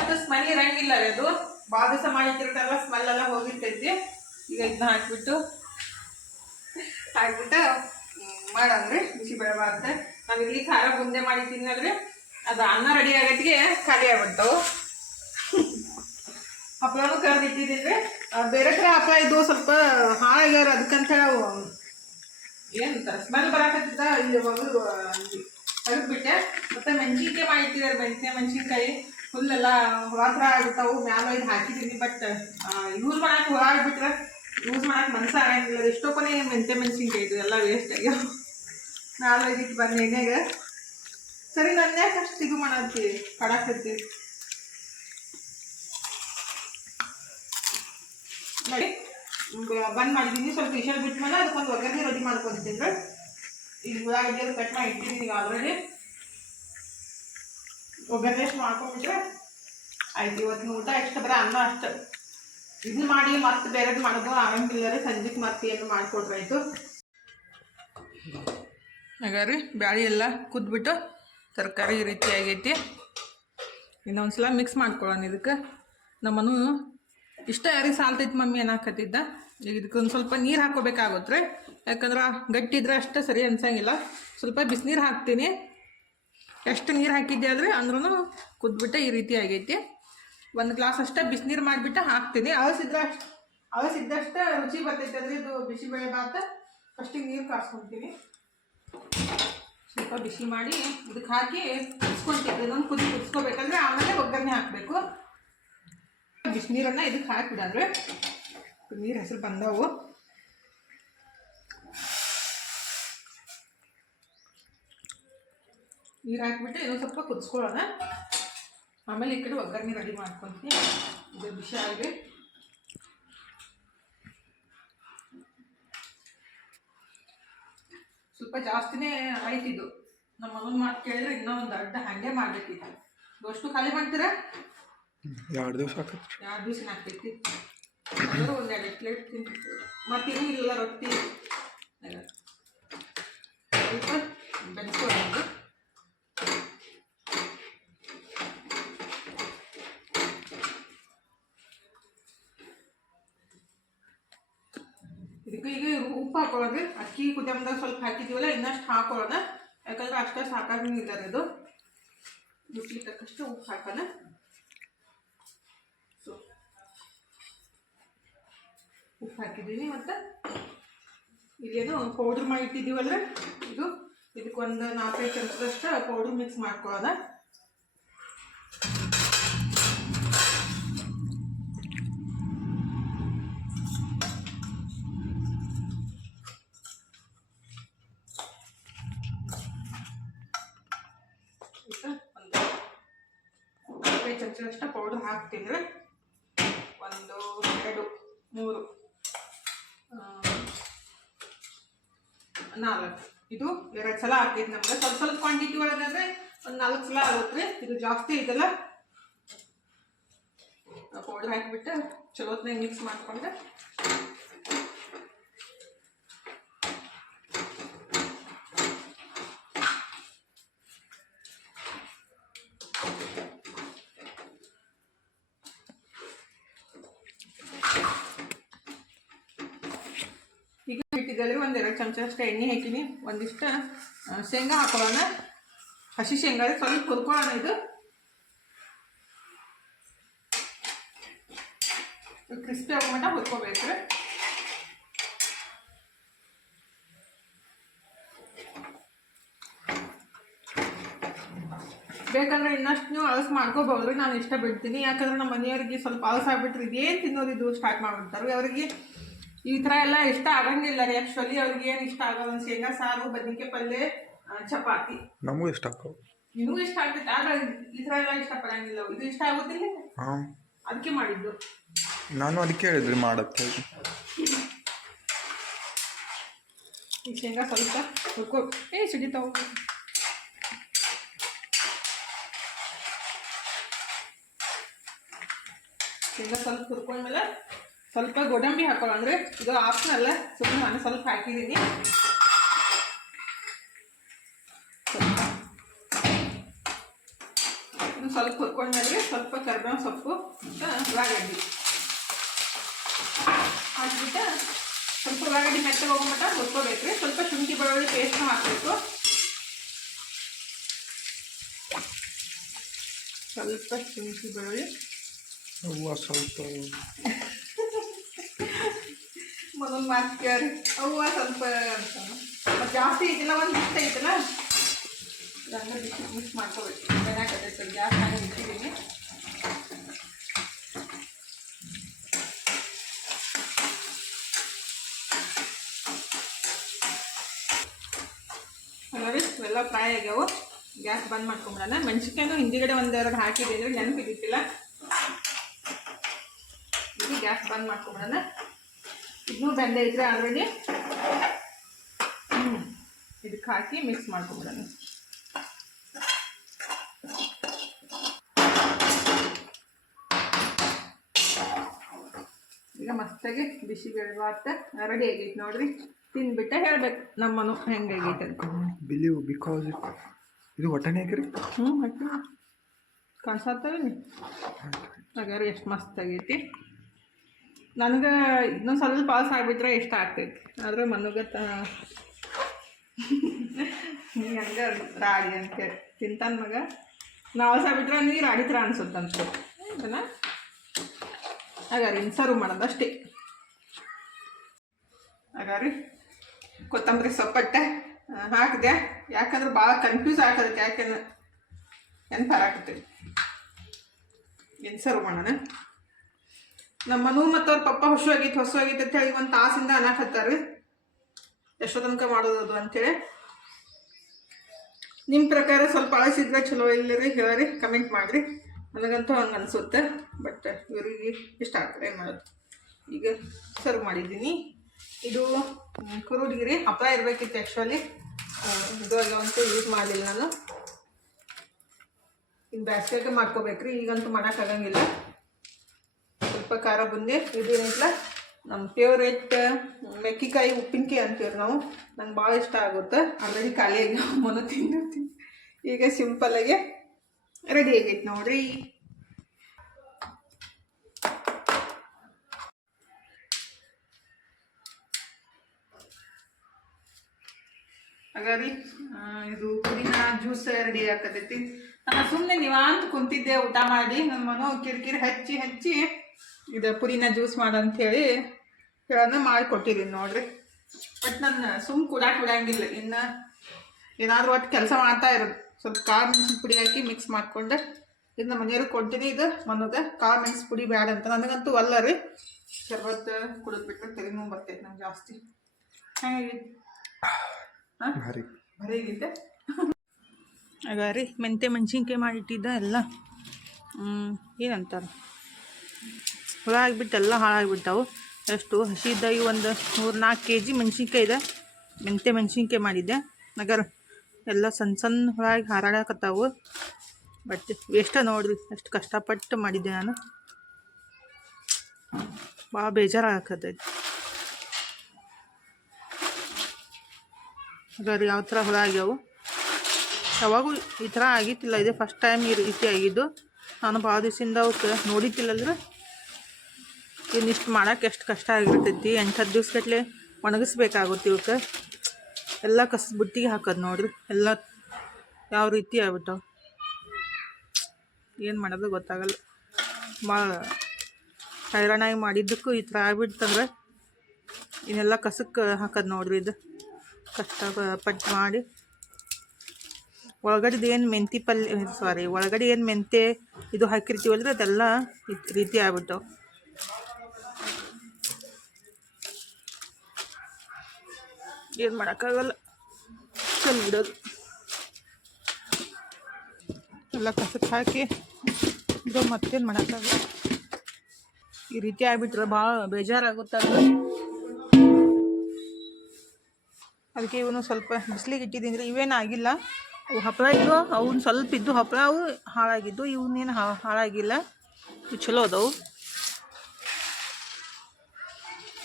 S2: ಅಂತ ಸ್ಮೆಲ್ ಇರಂಗಿಲ್ಲ ರೀ ಅದು ಭಾಳ ದಿವಸ ಮಾಡಿಟ್ಟಿರ್ತಾರಲ್ಲ ಸ್ಮೆಲ್ ಎಲ್ಲ ಹೋಗಿರ್ತೈತಿ. ಈಗ ಇದನ್ನ ಹಾಕ್ಬಿಟ್ಟು ಹಾಕ್ಬಿಟ್ಟು ಮಾಡಂದ್ರಿ. ಬಿಸಿ ಭಾತ್ ನಾವು ಇಲ್ಲಿ ಖಾರ ಬುಂದೆ ಮಾಡಿ ಅಲ್ರಿ ಅದು ಅನ್ನ ರೆಡಿ ಆಗತ್ತಿಗೆ ಖಾಲಿ ಆಗ್ಬಿಡ್ತಾವು. ಹಪ್ಪಳನು ಕರ್ದು ಇಟ್ಟಿದ್ದೀನಿ ಬೇರೆ ಕಡೆ ಹಪ್ಪಳ ಇದ್ದು ಸ್ವಲ್ಪ ಹಾಳಾಗ್ಯಾರ ಅದಕ್ಕಂತ ಹೇಳಿ ಏನಂತಾರೆ ಸ್ಮೆಲ್ ಬರಾಕತ್ತಿದ್ದ ಇಲ್ಲಿ ಒಗದು ತೆಗೆದ್ಬಿಟ್ಟೆ ಮತ್ತೆ ಮೆಣಸಿನ್ಕಾಯಿ ಮಾಡಿಟ್ಟಿದ್ದಾರೆ ಮೆಣಸಿನ ಮೆಣಸಿನ್ಕಾಯಿ. ಫುಲ್ ಎಲ್ಲ ಆಗಿರ್ತಾವು, ಮ್ಯಾಲ ಇದು ಹಾಕಿದ್ದೀನಿ ಬಟ್ ಯೂಸ್ ಮಾಡಕ್ಕೆ ಹುಳ ಆಗ್ಬಿಟ್ರೆ ಯೂಸ್ ಮಾಡಕ್ಕೆ ಮನಸ್ಸು ಆಗಂಗಿಲ್ಲ. ಎಷ್ಟೋ ಕೊನೆ ಮೆಂತೆ, ಮೆಣಸಿನ್ಕಾಯಿ ಇದು ಎಲ್ಲ ವೇಸ್ಟ್ ಆಗ್ಯಾವ. ಇದಿಟ್ಟು ಬಂದು ಎಣ್ಣೆಗೆ. ಸರಿ ನನ್ನ ಯಾಕೆ ಅಷ್ಟು ಇದು ಮಾಡತ್ತಿ ಕಡಾಕತ್ತಿ ನೋಡಿ ಬಂದ್ ಮಾಡಿದ್ದೀನಿ ಸ್ವಲ್ಪ ವಿಷಲ್ ಬಿಟ್ಮೇಲೆ ಅದಕ್ಕೊಂದು ಒಗ್ಗರಣೆ ರೆಡಿ ಮಾಡ್ಕೊತೀನಿ. ಇದು ಉಳ್ಳಾಗಡ್ಡಿ ಕಟ್ ಮಾಡಿ ಇಟ್ಟಿದ್ದೀನಿ ಈಗ ಆಲ್ರೆಡಿ ಒಗ್ಗರಣೆ ಅಷ್ಟು ಮಾಡ್ಕೊಂಡ್ಬಿಟ್ರೆ ಆಯ್ತು, ಇವತ್ತಿನ ಊಟ ಎಷ್ಟು ಬರ ಅನ್ನ ಅಷ್ಟು. ಇದನ್ನ ಮಾಡಿ ಮತ್ತೆ ಬೇರೆದು ಮಾಡೋದು ರೀ, ಸಂಜೆಗೆ ಮತ್ತೆ ಏನು ಮಾಡಿಕೊಟ್ರೆ ಆಯಿತು ಆಗ ರೀ ಬ್ಯಾಳಿ ಎಲ್ಲ ಕುದ್ಬಿಟ್ಟು ತರಕಾರಿ ಈ ರೀತಿ ಆಗೈತಿ. ಇನ್ನೊಂದು ಸಲ ಮಿಕ್ಸ್ ಮಾಡ್ಕೊಳ್ಳೋಣ ಇದಕ್ಕೆ. ನಮ್ಮನು ಇಷ್ಟ ಯಾರಿಗೆ ಸಾಲ್ತೈತಿ ಮಮ್ಮಿ ಏನಾಕತ್ತಿದ್ದ ಈಗ ಇದಕ್ಕೊಂದು ಸ್ವಲ್ಪ ನೀರು ಹಾಕೋಬೇಕಾಗುತ್ತೆ ಯಾಕಂದ್ರೆ ಗಟ್ಟಿದ್ರೆ ಅಷ್ಟೇ ಸರಿ ಅನ್ಸಂಗಿಲ್ಲ. ಸ್ವಲ್ಪ ಬಿಸಿನೀರು ಹಾಕ್ತೀನಿ. ಎಷ್ಟು ನೀರು ಹಾಕಿದ್ದೆ ಆದರೆ ಅಂದ್ರೂ ಕುದ್ಬಿಟ್ಟೆ ಈ ರೀತಿ ಆಗೈತಿ. ಒಂದು ಗ್ಲಾಸ್ ಅಷ್ಟೇ ಬಿಸಿನೀರು ಮಾಡಿಬಿಟ್ಟು ಹಾಕ್ತೀನಿ. ಅಳಸಿದ್ದಷ್ಟು ಅಳಸಿದ್ದಷ್ಟು ರುಚಿ ಬರ್ತೈತೆ ಅಂದರೆ ಇದು ಬಿಸಿಬೇಳೆ ಭಾತ. ಫಸ್ಟಿಗೆ ನೀರು ಕಾಸ್ಕೊತೀನಿ. ಸ್ವಲ್ಪ ಬಿಸಿ ಮಾಡಿ ಇದಕ್ಕೆ ಹಾಕಿ ಕುದಿಸ್ಕೊಂತೀನಿ. ಇದೊಂದು ಕುದಿ ಕುದಿಸ್ಕೋಬೇಕಂದ್ರೆ ಆಮೇಲೆ ಒಗ್ಗರಣೆ ಹಾಕಬೇಕು. ಬಿಸಿನೀರನ್ನು ಇದಕ್ಕೆ ಹಾಕಿಬಿಡಂದ್ರೆ ನೀರು ಹೆಸರು ಬಂದವು. ನೀರು ಹಾಕಿಬಿಟ್ಟು ಇನ್ನೊಂದು ಸ್ವಲ್ಪ ಕುದಿಸ್ಕೊಳ್ಳೋಣ. ಆಮೇಲೆ ಈ ಕಡೆ ಒಗ್ಗರಣೆ ರೆಡಿ ಮಾಡ್ಕೊತೀನಿ. ಇದು ಬಿಸಿ ಆಗಿ ಸ್ವಲ್ಪ ಜಾಸ್ತಿನೇ ಆಯ್ತಿದ್ದು ನಮ್ಮ ಮಗನ ಮಾತು ಕೇಳಿದ್ರೆ ಇನ್ನೂ ಒಂದು ಅಡ್ಡ ಹಾಗೆ ಮಾಡಬೇಕಿತ್ತು. ಅಷ್ಟು ಖಾಲಿ ಮಾಡ್ತೀರಾ?
S1: ಎರಡು ದಿವಸ
S2: ಎರಡು ದಿವಸ ಹಾಕ್ತೈತಿ ಅಂದ್ರೆ ಒಂದು ಎರಡು ಪ್ಲೇಟ್ ತಿಂತೀವಿ ಮತ್ತು ಇನ್ನೂ ಇಲ್ಲ ರೊಟ್ಟಿ. ಸ್ವಲ್ಪ ಇದಕ್ಕೆ ಈಗ ಉಪ್ಪು ಹಾಕೊಳ್ಳೋದು ಅಕ್ಕಿ ಕುದಿಯಮ್ದಾಗ ಸ್ವಲ್ಪ ಹಾಕಿದ್ದೀವಲ್ಲ ಇನ್ನಷ್ಟು ಹಾಕೊಳ್ಳೋಣ ಯಾಕಂದ್ರೆ ಅಷ್ಟೇ ಸಾಕಾಗಂಗಿಲ್ಲ ರೀ ಅದು ರುಚಿಗೆ ತಕ್ಕಷ್ಟು ಉಪ್ಪು ಹಾಕೋಣ. ಸೊ ಉಪ್ಪು ಹಾಕಿದ್ದೀನಿ ಮತ್ತು ಇಲ್ಲೇನು ಪೌಡ್ರ್ ಮಾಡಿ ಇಟ್ಟಿದ್ದೀವಲ್ಲ ಇದು. ಇದಕ್ಕೆ ಒಂದು ನಾಲ್ಕೈದು ಚಮಚದಷ್ಟು ಪೌಡ್ರ್ ಮಿಕ್ಸ್ ಮಾಡ್ಕೊಳ್ಳೋಣ. ಹಾಕ್ತೀನಿ. ಒಂದು, ಎರಡು, ಮೂರು ನಾಲ್ಕು. ಇದು ಎರಡು ಸಲ ಹಾಕೈತಿ ನಮ್ಗೆ. ಸ್ವಲ್ಪ ಸ್ವಲ್ಪ ಕ್ವಾಂಟಿಟಿ ಒಳಗಾದ್ರೆ ಒಂದು ನಾಲ್ಕು ಸಲ ಆಗುತ್ತೆ ಇದು ಜಾಸ್ತಿ ಇದೆಲ್ಲ ಪೌಡರ್ ಹಾಕಿಬಿಟ್ಟು ಚಲೋತ್ನಾಗ ಮಿಕ್ಸ್ ಮಾಡ್ಕೊಂಡು ಈಗ ಇಟ್ಟಿದ್ದಲ್ಲಿ ಒಂದೆರಡು ಎರಡು ಚಮಚ ಅಷ್ಟು ಎಣ್ಣೆ ಹಾಕಿನಿ ಒಂದಿಷ್ಟು ಶೇಂಗಾ ಹಾಕೊಳ್ಳೋಣ. ಹಸಿ ಶೇಂಗಾ ಸ್ವಲ್ಪ ಹುರ್ಕೊಳ್ಳೋಣ ಇದು. ಕ್ರಿಸ್ಪಿ ಆಗೋ ಮಟ್ಟ ಹುರ್ಕೋಬೇಕ್ರಿ ಬೇಕಂದ್ರೆ ಇನ್ನಷ್ಟು ನೀವು ಅಳಸ್ ಮಾಡ್ಕೋಬಹುದು. ನಾನು ಇಷ್ಟ ಬಿಡ್ತೀನಿ. ಯಾಕಂದ್ರೆ ನಮ್ಮ ಮನೆಯವ್ರಿಗೆ ಸ್ವಲ್ಪ ಅಳಸ್ ಆಗ್ಬಿಟ್ರೆ ಇದೇನು ತಿನ್ನೋದು ಇದು ಸ್ಟಾರ್ಟ್ ಮಾಡ್ಬಿಡ್ತಾರೆ. ಅವರಿಗೆ ಈ ಥರ ಎಲ್ಲ ಇಷ್ಟ ಆಗಂಗಿಲ್ಲ ರೀ. ಆ್ಯಕ್ಚುಲಿ ಅವ್ರಿಗೆ ಏನು ಇಷ್ಟ ಆಗೋದು ಶೇಂಗಾ ಸಾರು ಬದ್ನಿಕಾಯಿ ಪಲ್ಯ ಚಪಾತಿ.
S1: ನಮಗೂ ಇಷ್ಟ ಆಗ್ತವೆ.
S2: ನಿಮಗೂ ಇಷ್ಟ ಆಗ್ತೈತೆ ಆದ್ರೆ ಈ ಥರ ಎಲ್ಲ ಇಷ್ಟಪಡಂಗಿಲ್ಲ ಇದು ಇಷ್ಟ ಆಗುತ್ತಿಲ್ಲ
S1: ಹಾಂ.
S2: ಅದಕ್ಕೆ ಮಾಡಿದ್ದು.
S1: ನಾನು ಅದಕ್ಕೆ ಹೇಳಿದ್ರಿ ಮಾಡತ್ತೆ.
S2: ಈ ಶೇಂಗಾ ಸ್ವಲ್ಪ ಹುರ್ಕೊ. ಏ ಸಿಡಿತಾವು ಶೇಂಗಾ ಸ್ವಲ್ಪ ಹುರ್ಕೊಂಡ್ಮೇಲೆ ಸ್ವಲ್ಪ ಗೋಡಂಬಿ ಹಾಕೊಳ್ಳೋ ಅಂದರೆ ಇದು ಆಪ್ಷನಲ್ಲ ಸುಮ್ಮನೆ ನಾನು ಸ್ವಲ್ಪ ಹಾಕಿದ್ದೀನಿ. ಸ್ವಲ್ಪ ಹುರ್ಕೊಂಡ್ಮೇಲೆ ಸ್ವಲ್ಪ ಕರಿಬೇವು ಸೊಪ್ಪು, ಉಳ್ಳಾಗಡ್ಡಿ. ಹಾಕ್ಬಿಟ್ಟು ಸ್ವಲ್ಪ ಉಳ್ಳಾಗಡ್ಡಿ ಮೆತ್ತಗೆ ಹೋಗ್ಬಿಟ್ಟ ಹುರ್ಕೋಬೇಕ್ರಿ ಸ್ವಲ್ಪ ಶುಂಠಿ ಬೆಳ್ಳುಳ್ಳಿ ಪೇಸ್ಟ್ನ ಹಾಕಬೇಕು. ಸ್ವಲ್ಪ ಶುಂಠಿ ಬೆಳ್ಳುಳ್ಳಿ.
S1: ಹೂವು ಸ್ವಲ್ಪ
S2: ಮೊದಲು ಅವು ಸ್ವಲ್ಪ ಮತ್ತು ಜಾಸ್ತಿ ಐತಿಲ್ಲ ಒಂದು ಇಷ್ಟ ಐತಲ್ಲ ಮಿಕ್ಸ್ ಮಾಡ್ಕೋಬೇಕು. ಚೆನ್ನಾಗತ್ತೆ ಜಾಸ್ತಿ ಹಾಗೆ ಇಟ್ಟಿದ್ದೀನಿ ನೋಡಿ ಫ್ರೈ ಆಗ್ಯಾವು. ಗ್ಯಾಸ್ ಬಂದ್ ಮಾಡ್ಕೊಂಬಿಡೋಣ. ಮೆಣಸಿನ್ಕಾಯಿನೂ ಹಿಂದಿಗಡೆ ಒಂದೆರಡು ಹಾಕಿದ್ದೀನಿ ನೆನಪಿದ್ದಿಲ್ಲ ಇದು ಗ್ಯಾಸ್ ಬಂದ್ ಮಾಡ್ಕೊಂಬಿಡೋಣ. ಇದನ್ನೂ ಬೆಂದೈತೆ ಆಲ್ರೆಡಿ ಹ್ಞೂ ಇದಕ್ಕೆ ಹಾಕಿ ಮಿಕ್ಸ್ ಮಾಡ್ಕೊಬಿಡೋಣ. ಈಗ ಮಸ್ತಾಗಿ ಬಿಸಿ ಬೆಳಗಾತ ರೆಡಿ ಆಗೈತೆ ನೋಡ್ರಿ. ತಿಂದ್ಬಿಟ್ಟೆ ಹೇಳ್ಬೇಕು ನಮ್ಮನು ಹೆಂಗಾಗೈತೆ ಅಂತ.
S1: ಬಿಲೀವ್ ಬಿಕಾಸ್ ಇದು ಒಟ್ಟನೆ ಹಾಕಿರಿ?
S2: ಹ್ಞೂ ಹಾಕಿ ನೀ ಹಾಗಾದ್ರೆ ಎಷ್ಟು ಮಸ್ತ್ ಆಗೈತಿ. ನನಗೆ ಇನ್ನೊಂದು ಸ್ವಲ್ಪ ಪಾಸ್ ಆಗಿಬಿಟ್ರೆ ಇಷ್ಟ ಆಗ್ತೈತಿ. ಆದ್ರೆ ಮನುಗ ನೀ ಹಂಗೆ ರಾಡಿ ಅಂತೇಳಿ ತಿಂತಾನ ಮಗ. ನಾವು ಸಾಬಿಟ್ರೆ ನೀ ರಾಗಿ ಥರ ಅನ್ಸುತ್ತಂತ. ಆಗ ಹಾಗಾರಿ ಸರ್ವ್ ಮಾಡೋದು ಅಷ್ಟೇ. ಹಾಗಾರಿ ಕೊತ್ತಂಬರಿ ಸೊಪ್ಪಟ್ಟೆ ಹಾಕಿದೆ. ಯಾಕಂದ್ರೆ ಭಾಳ ಕನ್ಫ್ಯೂಸ್ ಆಗ್ತದೆ ಯಾಕೆ ನೆನಪಾರಾಕತ್ತೈತಿ ಏನು ಸರ್ವ್ ಮಾಡೋಣ. ನಮ್ಮ ಮನು ಮತ್ತು ಅವ್ರ ಪಪ್ಪ ಹೊಸ ಆಗೈತೆ ಹೊಸ ಆಗೈತೆ ಅಂತ ಹೇಳಿ ಒಂದು ತಾಸಿಂದ ಅನ್ನಕತ್ತಾರ ಎಷ್ಟೋ ತನಕ ಮಾಡೋದು ಅದು ಅಂತೇಳಿ. ನಿಮ್ಮ ಪ್ರಕಾರ ಸ್ವಲ್ಪ ಅಳಸಿದ್ರೆ ಚಲೋ ಇಲ್ಲರಿ ಹೇಳ್ರಿ ಕಮೆಂಟ್ ಮಾಡಿರಿ. ನನಗಂತೂ ಹಂಗೆ ಅನಿಸುತ್ತೆ ಬಟ್ ಇವರಿಗೆ ಇಷ್ಟ ಆಗ್ತದೆ ಏನು ಮಾಡೋದು. ಈಗ ಸರ್ವ್ ಮಾಡಿದ್ದೀನಿ. ಇದು ಕುರುಡಿಗಿರಿ ಹಪ್ಪಳ ಇರಬೇಕಿತ್ತು ಆ್ಯಕ್ಚುಲಿ ಇದು ಅಂತೂ ಯೂಸ್ ಮಾಡಲಿಲ್ಲ ನಾನು. ಇನ್ನು ಬ್ಯಾಸ್ಗೆಗೆ ಮಾಡ್ಕೋಬೇಕ್ರಿ, ಈಗಂತೂ ಮಾಡೋಕ್ಕಾಗಂಗಿಲ್ಲ ಸ್ವಲ್ಪ ಖಾರ ಬುಂದಿ ಇದೇನಿಲ್ಲ ನಮ್ಮ ಫೇವ್ರೇಟ್ ಮೆಕ್ಕಿಕಾಯಿ ಉಪ್ಪಿನಕಾಯಿ ಅಂತೀವಿ ನಾವು. ನಂಗೆ ಭಾಳ ಇಷ್ಟ ಆಗುತ್ತೆ. ಆಲ್ರೆಡಿ ಖಾಲಿಯಾಗಿ ಮೊನ್ನ ತಿಂದಿರ್ತೀನಿ ಈಗ ಸಿಂಪಲಾಗೆ ರೆಡಿ ಆಗೈತೆ ನೋಡ್ರಿ. ಹಾಗಾದ್ರಿ ಇದು ಪುದೀನ ಜ್ಯೂಸ್ ರೆಡಿ ಹಾಕತೈತಿ ನಾನು ಸುಮ್ಮನೆ ನೀವಾಂತ ಕುಂತಿದ್ದೆ ಊಟ ಮಾಡಿ. ನನ್ನ ಮನೋ ಕಿರಿಕಿರಿ ಹಚ್ಚಿ ಹಚ್ಚಿ ಇದು ಪುದೀನ ಜ್ಯೂಸ್ ಮಾಡಂಥೇಳಿ ಹೇಳಿ ಹೇಳೋಣ ಮಾಡಿ ಕೊಟ್ಟಿದ್ದೀನಿ ನೋಡ್ರಿ. ಬಟ್ ನಾನು ಸುಮ್ ಕುಡಾಕ್ ಬಿಡಂಗಿಲ್ಲ. ಇನ್ನು ಏನಾದರೂ ಒಟ್ಟು ಕೆಲಸ ಮಾಡ್ತಾ ಇರೋದು. ಸ್ವಲ್ಪ ಕಾಳು ಮೆಣಸಿನ ಪುಡಿ ಹಾಕಿ ಮಿಕ್ಸ್ ಮಾಡ್ಕೊಂಡು. ಇದನ್ನ ಮನೆಯವ್ರಿಗೆ ಕೊಡ್ತೀನಿ ಇದು. ಮನೋದ ಕಾಳು ಮೆಣಸು ಪುಡಿ ಬೇಡ ಅಂತ. ನನಗಂತೂ ಅಲ್ಲ ರೀ. ಶರ್ಬತ್ ಕುಡಿದ್ಬಿಟ್ರೆ ತಲೆ ನೋವು ಬರ್ತೈತೆ ನಂಗೆ ಜಾಸ್ತಿ. ಹಾಗಾಗಿ ಬರೀಗಿದ್ದೆ ಆಗ ರೀ ಮೆಂತೆ ಮೆಣಸಿನ್ಕಾಯಿ ಮಾಡಿಟ್ಟಿದ್ದ ಎಲ್ಲ. ಏನಂತಾರೆ? ಹುಳ ಆಗಿಬಿಟ್ಟು ಎಲ್ಲ ಹಾಳಾಗಿಬಿಟ್ಟವು. ಎಷ್ಟು ಹಸಿ ಇದ್ದಾಗಿ ಒಂದು ಮೂರು ನಾಲ್ಕು ಕೆ ಜಿ ಮೆಣಸಿನ್ಕಾಯಿ ಇದೆ. ಮೆಂತೆ ಮೆಣಸಿನ್ಕಾಯಿ ಮಾಡಿದ್ದೆ. ನಗರ ಎಲ್ಲ ಸಣ್ಣ ಸಣ್ಣ ಹುಳಾಗಿ ಹಾರಾಡಕತ್ತಾವು. ಬಟ್ ವೇಷ್ಟ ನೋಡ್ರಿ ಎಷ್ಟು ಕಷ್ಟಪಟ್ಟು ಮಾಡಿದ್ದೆ ನಾನು. ಭಾಳ ಬೇಜಾರಾಗತ್ತೈತಿ ಹಾಗಾದ್ರೆ ಯಾವ ಥರ ಹುಳ ಆಗ್ಯಾವು ಯಾವಾಗೂ ಈ ಥರ ಆಗಿತ್ತಿಲ್ಲ. ಇದೆ ಫಸ್ಟ್ ಟೈಮ್ ಈ ರೀತಿ ಆಗಿದ್ದು. ನಾನು ಭಾಳ ದಿವಸದಿಂದ ಅವಕ್ಕೆ ನೋಡಿದ್ದಿಲ್ಲಂದ್ರೆ ಇನ್ನಿಷ್ಟು ಮಾಡೋಕೆ ಎಷ್ಟು ಕಷ್ಟ ಆಗಿರ್ತೈತಿ ಎಂಟು ಹತ್ತು ದಿವ್ಸಗಟ್ಲೆ ಒಣಗಿಸ್ಬೇಕಾಗುತ್ತೆ ಇವಕ್ಕೆ ಎಲ್ಲ ಕಸ ಬುಟ್ಟಿಗೆ ಹಾಕೋದು ನೋಡ್ರಿ, ಎಲ್ಲ ಯಾವ ರೀತಿ ಆಗ್ಬಿಟ್ಟವು. ಏನು ಮಾಡೋದು ಗೊತ್ತಾಗಲ್ಲ. ಭಾಳ ಹೈರಾಣಾಗಿ ಮಾಡಿದ್ದಕ್ಕೂ ಈ ಥರ ಆಗ್ಬಿಡ್ತಂದ್ರೆ ಇನ್ನೆಲ್ಲ ಕಸಕ್ಕೆ ಹಾಕೋದು ನೋಡ್ರಿ ಇದು. ಕಷ್ಟ ಪಟ್ಟು ಮಾಡಿ. ಒಳಗಡೆದು ಏನು ಮೆಂತಿ ಪಲ್ಯ ಸಾರಿ ಒಳಗಡೆ ಏನು ಮೆಂತೆ ಇದು ಹಾಕಿರ್ತೀವಲ್ರಿ, ಅದೆಲ್ಲ ಈ ರೀತಿ ಆಗ್ಬಿಟ್ಟವು. ಏನು ಮಾಡೋಕ್ಕಾಗಲ್ಲ ಚೆನ್ನ ಬಿಡೋದು. ಎಲ್ಲ ಕಸಕ್ಕೆ ಹಾಕಿ ಇದು ಮತ್ತೇನು ಮಾಡೋಕ್ಕಾಗಲ್ಲ ಈ ರೀತಿ ಆಗಿಬಿಟ್ರೆ ಭಾಳ ಬೇಜಾರಾಗುತ್ತಲ್ಲ ಅದಕ್ಕೆ ಇವನು ಸ್ವಲ್ಪ ಬಿಸಿಲಿಗೆ ಇಟ್ಟಿದ್ದೀನಿ ಇವೇನು ಆಗಿಲ್ಲ. ಅವು ಹಪ್ಪಳ ಇದ್ದು ಅವನು ಸ್ವಲ್ಪ ಇದ್ದು ಹಪ್ಪಳ ಅವು ಹಾಳಾಗಿದ್ದು ಇವನ್ನೇನು ಹಾಳಾಗಿಲ್ಲ. ಇವು ಚಲೋ ಅದಾವು.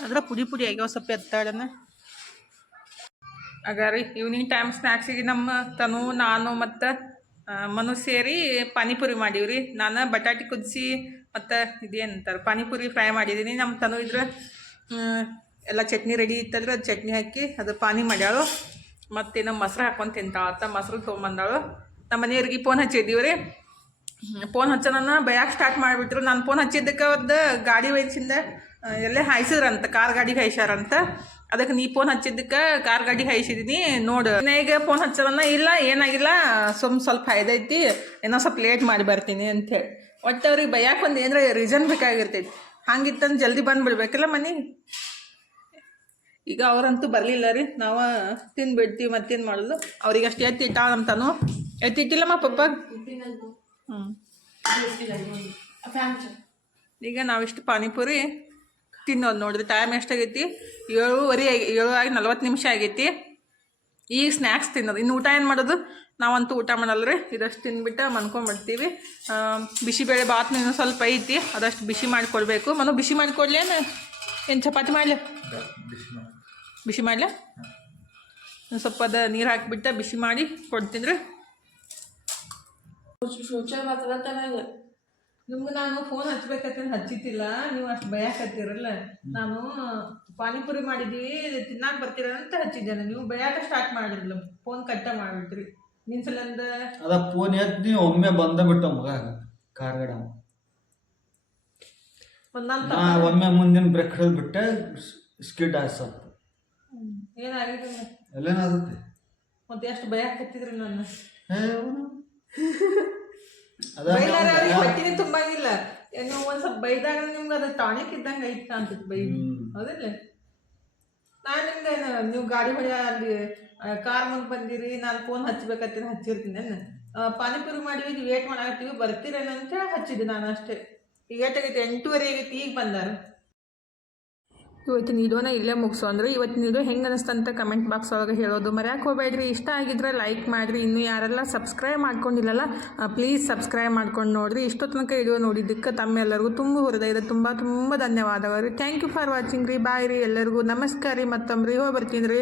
S2: ಅದರ ಪುಡಿ ಪುಡಿ ಆಗ್ಯಾವ ಸ್ವಲ್ಪ ಎತ್ತಾಡನ ಹಾಗಾರಿ ಈವ್ನಿಂಗ್ ಟೈಮ್ ಸ್ನ್ಯಾಕ್ಸಿಗೆ ನಮ್ಮ ತನು, ನಾನು ಮತ್ತು ಮನು ಸೇರಿ ಪಾನಿಪುರಿ ಮಾಡೀವ್ರಿ. ನಾನು ಬಟಾಟಿ ಕುದಿಸಿ ಮತ್ತು ಇದೇನಂತಾರೆ, ಪಾನಿಪುರಿ ಫ್ರೈ ಮಾಡಿದ್ದೀನಿ ನಮ್ಮ ತನು ಇದ್ರೆ ಎಲ್ಲ ಚಟ್ನಿ ರೆಡಿ ಇತ್ತಂದ್ರೆ ಅದು ಚಟ್ನಿ ಹಾಕಿ ಅದು ಪಾನಿ ಮಾಡ್ಯಾಳು. ಮತ್ತು ನಮ್ಮ ಮೊಸರು ಹಾಕೊಂಡು ತಿಂತಾಳ ಅತ್ತ ಮೊಸರು ತೊಗೊಂಬಂದಾಳು. ನಮ್ಮ ಮನೆಯವ್ರಿಗೆ ಫೋನ್ ಹಚ್ಚಿದ್ದೀವಿ ರೀ ಫೋನ್ ಹಚ್ಚೋಣ ಬಯಾಕ್ ಸ್ಟಾರ್ಟ್ ಮಾಡಿಬಿಟ್ರು. ನಾನು ಫೋನ್ ಹಚ್ಚಿದ್ದಕ್ಕೆ ಒಂದು ಗಾಡಿ ವಯಸ್ಸಿಂದ ಎಲ್ಲೇ ಹಾಯಿಸಿದ್ರಂತ, ಕಾರ್ ಗಾಡಿಗೆ ಹಾಯ್ಸ್ಯಾರಂತ. ಅದಕ್ಕೆ ನೀ ಫೋನ್ ಹಚ್ಚಿದ್ದಕ್ಕೆ ಕಾರ್ ಗಾಡಿ ಹಾಯಿಸಿದೀನಿ, ನೋಡು. ಈಗ ಫೋನ್ ಹಚ್ಚೋಣ ಇಲ್ಲ, ಏನಾಗಿಲ್ಲ, ಸುಮ್ ಸ್ವಲ್ಪ ಐತಿ ಏನೋ ಸ್ವಲ್ಪ ಲೇಟ್ ಮಾಡಿ ಬರ್ತೀನಿ ಅಂಥೇಳಿ ಒಟ್ಟು ಅವ್ರಿಗೆ ಬಯಕ್ಕೆ ಒಂದು ಏನರ ರೀಸನ್ ಬೇಕಾಗಿರ್ತೈತಿ. ಹಂಗಿತ್ತಂದು ಜಲ್ದಿ ಬಂದುಬಿಡ್ಬೇಕಲ್ಲ ಮನೆಗೆ ಈಗ ಅವರಂತೂ ಬರಲಿಲ್ಲ ರೀ. ನಾವು ತಿಂದ್ಬಿಡ್ತೀವಿ ಮತ್ತೇನು ಮಾಡೋದು? ಅವ್ರಿಗೆ ಅಷ್ಟು ಎತ್ತಿಟ್ಟ ನಮ್ಮ ತಾನು ಎತ್ತಿಟ್ಟಿಲ್ಲಮ್ಮ ಪಪ್ಪ? ಹ್ಞೂ ಈಗ ನಾವಿಷ್ಟು ಪಾನಿಪುರಿ ತಿನ್ನೋದು ನೋಡಿದ್ರೆ ಟೈಮ್ ಎಷ್ಟಾಗೈತಿ? ಏಳುವರೆ ಆಗಿ, ಏಳು ಆಗಿ ನಲ್ವತ್ತು ನಿಮಿಷ ಆಗೈತಿ. ಈಗ ಸ್ನ್ಯಾಕ್ಸ್ ತಿನ್ನೋದು. ಇನ್ನು ಊಟ ಏನು ಮಾಡೋದು? ನಾವಂತೂ ಊಟ ಮಾಡಲ್ಲ ರೀ. ಇದಷ್ಟು ತಿಂದ್ಬಿಟ್ಟು ಮನ್ಕೊಂಡ್ಬಿಡ್ತೀವಿ. ಬಿಸಿಬೇಳೆ ಬಾತ್ನ ಇನ್ನೂ ಸ್ವಲ್ಪ ಐತಿ. ಅದಷ್ಟು ಬಿಸಿ ಮಾಡಿಕೊಡ್ಬೇಕು. ಮನು, ಬಿಸಿ ಮಾಡಿಕೊಡ್ಲೇನು ಏನು? ಚಪಾತಿ ಮಾಡಲಿ? ಬಿಸಿ ಮಾಡಲಿ? ಸ್ವಲ್ಪ ಅದ ನೀರು ಹಾಕಿಬಿಟ್ಟು ಬಿಸಿ ಮಾಡಿ ಕೊಡ್ತೀನಿ ರೀ. ನಿಮ್ಗೆ ನಾನು ಫೋನ್ ಹಚ್ಬೇಕಂತ ಹಚ್ಚಿತಿಲ್ಲ ನೀವು ಅಷ್ಟು ಭಯಕತ್ತೀರಲ್ಲ ನಾನು ಪಾನಿಪುರಿ ಮಾಡಿದ್ವಿ ತಿನ್ನಾಕ ಬರ್ತೀರ ಅಂತ ಹಚ್ಚಿದ್ದೇನೆ. ನೀವು ಭಯಾಕ ಸ್ಟಾರ್ಟ್ ಮಾಡಿರಲ್ಲ ಫೋನ್ ಕಟ್ಟ ಮಾಡಿಬಿಟ್ರಿ. ನಿನ್ ಸಲಂದ.
S3: ಅದ ಫೋನ್ ನೀವು ಒಮ್ಮೆ ಬಂದ ಬಿಟ್ಟ ಮಗ ಕಾರ್ಗಡ.
S2: ಒಂದಂತ
S3: ನಾ ಒಮ್ಮೆ ಮುಂದಿನ ಬ್ರೇಕ್ ಹಿಡಿದು ಬಿಟ್ಟೆ ಸ್ಕಿಡ್ ಆಯ್ಸತ್
S2: ಏನಾಗಿದೆ
S3: ಎಲ್ಲೇನಾಗುತ್ತೆ?
S2: ಮತ್ತೆ ಎಷ್ಟು ಭಯ ಹತ್ತಿದ್ರಿ ನನ್ನ ಹೊಟ್ಟಿನೇ ತುಂಬಾಗಿಲ್ಲ ಏನು ಒಂದ್ ಸ್ವಲ್ಪ ಬೈದಾಗ ನಿಮ್ಗೆ ಅದ ಟಾನಿಕ್ ಇದ್ದಂಗೆ ಐತ್ ಕಾಣ್ತೈತಿ ಬೈ. ಹೌದಿಲ್ಲ? ನಾನು ನಿಮ್ಗೆ ನೀವು ಗಾಡಿ ಹೊಡೆಯ ಅಲ್ಲಿ ಕಾರ್ ಮುಂದೆ ಬಂದಿರಿ ನಾನು ಫೋನ್ ಹಚ್ಬೇಕಂತ ಹಚ್ಚಿರ್ತೀನಿ ಪಾನಿಪುರಿ ನೀವು ವೇಟ್ ಮಾಡಾಕತ್ತೀವಿ ಬರ್ತೀರೇನಂತ ಹಚ್ಚಿದ್ದೆ ನಾನು ಅಷ್ಟೇ. ಈಗ ಎಂಟೂವರೆ ಆಗೈತಿ ಈಗ ಬಂದಾರ. ಇವತ್ತಿನ ವಿಡಿಯೋನ ಇಲ್ಲೇ ಮುಗಿಸು. ಅಂದ್ರೆ ಇವತ್ತಿನ ವಿಡಿಯೋ ಹೆಂಗೆ ಅನಿಸ್ತಂತ ಕಮೆಂಟ್ ಬಾಕ್ಸ್ ಒಳಗೆ ಹೇಳೋದು. ಮರ್ಯಾಕೆ ಹೋಗ್ಬೇಡ್ರಿ. ಇಷ್ಟ ಆಗಿದ್ರೆ ಲೈಕ್ ಮಾಡಿರಿ. ಇನ್ನು ಯಾರೆಲ್ಲ ಸಬ್ಸ್ಕ್ರೈಬ್ ಮಾಡ್ಕೊಂಡಿಲ್ಲಲ್ಲ ಪ್ಲೀಸ್ ಸಬ್ಸ್ಕ್ರೈಬ್ ಮಾಡ್ಕೊಂಡು ನೋಡಿರಿ. ಇಷ್ಟೋ ತನಕ ವಿಡಿಯೋ ನೋಡಿದ್ದಕ್ಕೆ ತಮ್ಮೆಲ್ಲರಿಗೂ ತುಂಬ ಹೃದಯದ ತುಂಬ ತುಂಬ ಧನ್ಯವಾದಗಳು. ರೀ ಥ್ಯಾಂಕ್ ಯು ಫಾರ್ ವಾಚಿಂಗ್ ರೀ. ಬಾಯ್ ರೀ ಎಲ್ಲರಿಗೂ. ನಮಸ್ಕಾರ ರೀ ಮತ್ತೊಮ್ಮೆ ಹೋಗಿ ಬರ್ತೀನಿ ರೀ.